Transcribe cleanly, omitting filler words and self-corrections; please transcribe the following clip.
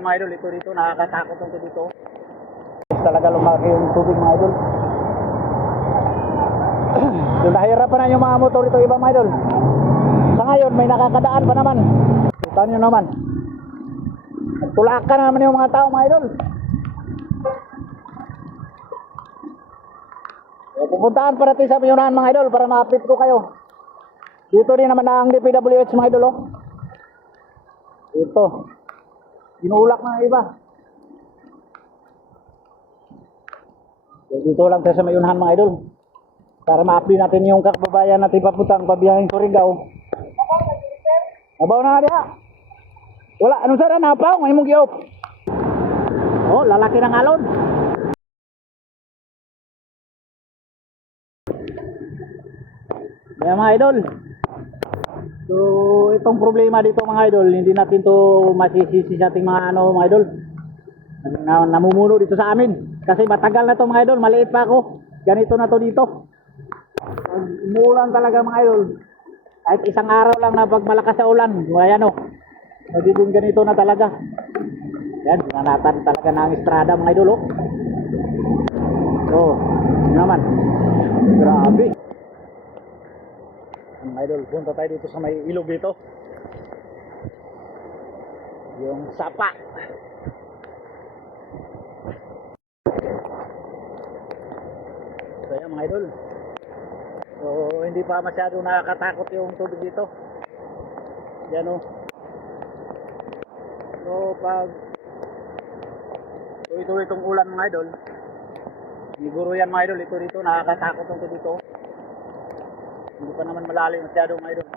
mga idol, ito dito, nakakatakot ito dito. Talaga lumaki yung tubig mga idol. Yung nahirapan na yung mga motor ito iba mga idol. Sa ngayon may nakakadaan pa naman. Kita nyo naman. Tulakan na naman yung mga tao mga idol. So, pupuntahan pa natin sa Piyunahan mga idol para ma-update ko kayo. Dito rin naman ang DPWH mga idol oh. Ito. Inulak na iba. So, dito lang tayo sa Mayunahan mga idol. Para ma-update natin yung kababayan natin papuntang pabiyahing Surigao. Nabaw na nga diha. Wala, anong sana napaw? Ngayon mong giyop. Oh, lalaki ng alon. Yan mga idol. So, itong problema dito mga idol, hindi natin to masisisi sa ating mga mga idol. Namumuno dito sa amin. Kasi matagal na to mga idol, maliit pa ako. Ganito na to dito. Umulan talaga mga idol. Kahit isang araw lang na pag malakas sa ulan, ayan o. Magiging ganito na talaga. Yan, binanatan talaga ng estrada mga idol o. Oh, naman. Grabe. Mga idol, punta tayo dito sa may ilog dito. Yung sapa. So yan mga idol. So hindi pa masyado nakakatakot yung tubig dito. Yan o. So pag tuloy-tuloy itong ulan mga idol, siguro yan mga idol, ito dito nakakatakot itong dito. Hindi pa naman malalim masyado mga idol.